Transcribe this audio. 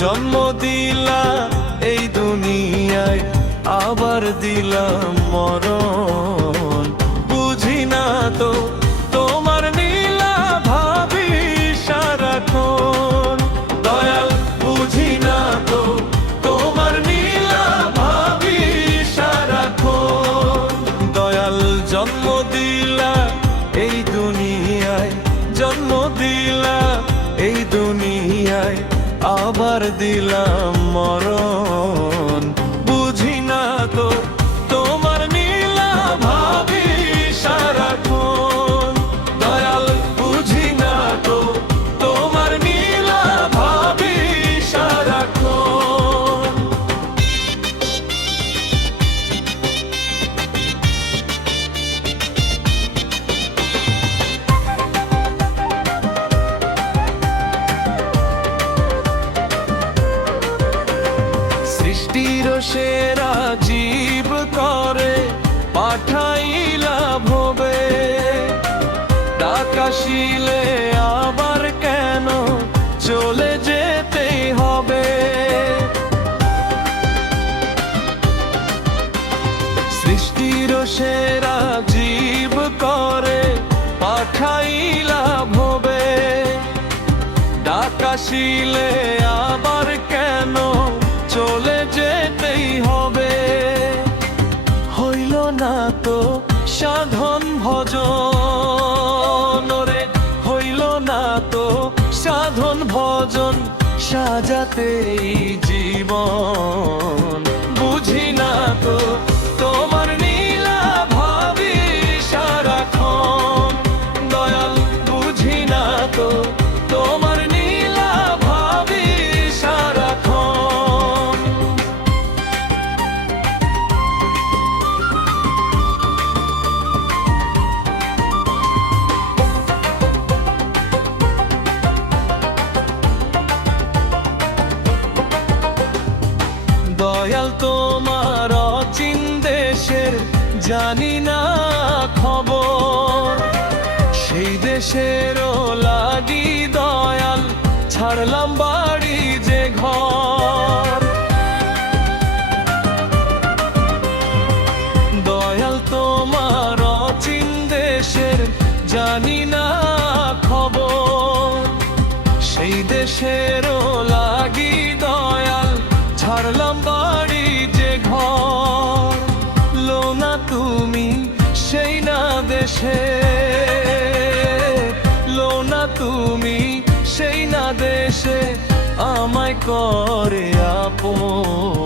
জন্ম দিলা এই দুনিয়ায়, আবার দিলাম মরণ। বুঝি না তো তোমার নীলা, ভাবি সারাক্ষণ। দয়াল বুঝি না তো তোমার নীলা, ভাবি সারাক্ষণ। দয়াল জন্ম দিলা এই দুনিয়ায়, জন্ম দিলা এই দুনিয়ায়, আবার দিলাম মরণ। বুঝি না তো তোমার নীলা, ভাবি সারাক্ষণ। দয়াল বুঝি না তো তোমার নীলা, ভাবি সারাক্ষণ। সৃষ্টির সেরা জীব করে পাঠাইলা ভবে, ডাকাশিলে আবার কেন চলে যেতেই হবে। সৃষ্টির সেরা জীব করে পাঠাইলা ভবে, ডাকাশিলে আবার কেন চলে যেতেই হবে। হইল না তো সাধন ভজন রে, হইল না তো সাধন ভজন, সাজাতে জীবন। বুঝি না তো তোমার নীলা, ভাবি সারাক্ষণ। দয়াল বুঝি না তো তোমার নীলা, ভাবি সারাক্ষণ। দয়াল তোমার অচিন দেশের জানি না খবর, সেই দেশেরও লাগি দয়াল ছাড়লাম বাড়ি যে ঘর। দয়াল তোমার অচিন দেশের জানি না খবর, সেই দেশেরও লাগি দয়াল ছাড়লাম বাড়ি যে ঘর। লো না তুমি সেই না দেশে, লো না তুমি সেই না দেশে, আমায় করে আপন।